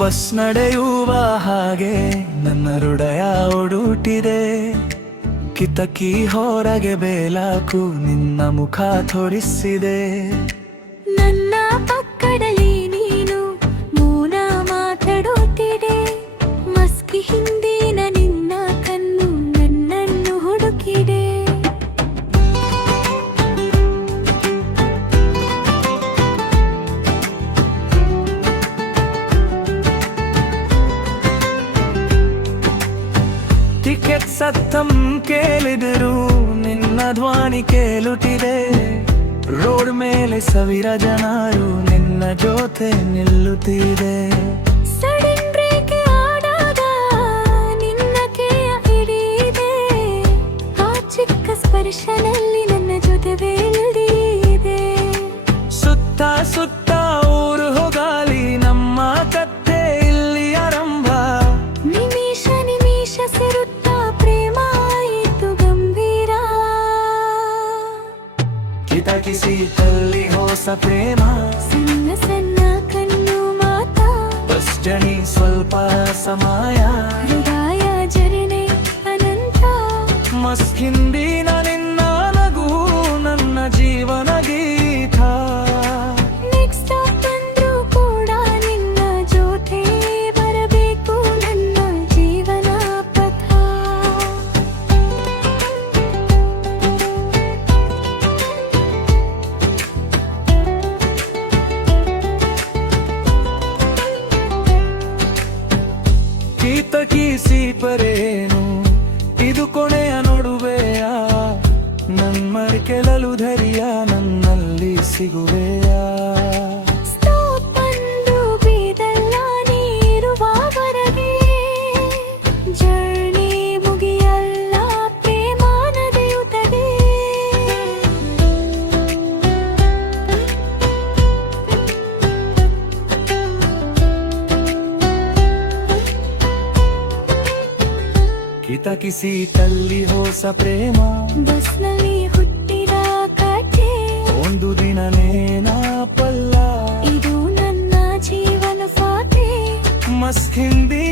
Bus ನಡೆಯುವ ಹಾಗೆ ನನ್ನ ಹೃದಯ ಓಡುತ್ತಿದೆ. ಕಿಟಕಿ ಹೊರಗೆ ಬೇಲಾಕು ನಿನ್ನ ಮುಖ ತೋರಿಸಿದೆ. ನನ್ನ ಪಕ್ಕದಲ್ಲಿ ನೀನು ಮೌನ ಮಾತಾಡುತ್ತಿದೆ. ಮಸ್ಕಿ ಹಿಂದಿನ ನಿನ್ನ ಕಣ್ಣು ನನ್ನನ್ನು ಹುಡುಕಿದೆ. ಟಿಕೆಟ್ ಸತ್ತಂ ಕೇಳಿದರು ನಿನ್ನ ಧ್ವನಿ ಕೇಳುತ್ತಿದೆ. ರೋಡ್ ಮೇಲೆ ಸಾವಿರ ಜನರು ನಿನ್ನ ಜೊತೆ ನಿಲ್ಲುತ್ತಿದೆ. ಸಡನ್ ಬ್ರೇಕ್ ಆದಾಗ ನಿನ್ನ ಕೈಯ ಹಿಡಿದೆ. ಆ ಚಿಕ್ಕ ಸ್ಪರ್ಶನಲ್ಲಿ ನನ್ನ ಜೊತೆ ಬೀಳಿದೆ. ಸುತ್ತ ಸುತ್ತ ಊರು ಹೋಗಲಿ ನಮ್ಮ ಕಥೆ ಇಲ್ಲಿ ಆರಂಭ. ನಿಮಿಷ ನಿಮಿಷ ಸೇರುತ್ತಾ ಪ್ರೇಮ ಆಯಿತು ಗಂಭೀರ. ಕಿಟಕಿ ಸೀಟಲ್ಲಿ ಹೊಸ ಪ್ರೇಮ. ಸಣ್ಣ ಸಣ್ಣ ಕಣ್ಣು ಮಾತಾ. ಬಸ್ ಜರ್ನಿ ಸ್ವಲ್ಪ ಸಮಯ. ಹೃದಯ ಜರ್ನಿ ಅನಂತ. ಮಸ್ತ್ ಹಿಂದಿನ ನಿನ್ನ ನಗು ನನ್ನ ಜೀವನ ಗೀತ. ನೆಕ್ಸ್ಟ್ ಸ್ಟಾಪ್ ಬಂದ್ರು ಕೂಡ ನಿನ್ನ ಜೊತೆ ಬರಬೇಕು ನನ್ನ ಜೀವನ ಪಥ. ಕಿಟಕಿ ಸೀಪರೇನು ಇದು ಕೊನೆಯ ನಡುವೆಯ. ನನ್ಮರಿ ಕೆಲಲು ಧೈರ್ಯ ನನ್ನಲ್ಲಿ ಸಿಗುವೆಯ. ಸ್ಟಾಪ್ ಬಂದು ಬೀದಲ್ಲ ನೀರುವವರೆಗೆ. ಜರ್ನಿ ಮುಗಿಯಲ್ಲ ಪ್ರೇಮ ನಡೆಯುತ್ತದೆ. ಕಿಟಕಿ ಸೀಟಲ್ಲಿ ಹೊಸ ಪ್ರೇಮ. ಬಸ್ನಲ್ಲಿ ಹುಟ್ಟಿದ ಕಥೆ. ಒಂದು ದಿನ ನೆನಪಲ್ಲ ಇದು ನನ್ನ ಜೀವನ ಫಾತೆ. ಮಸ್ತ್ ಹಿಂದಿ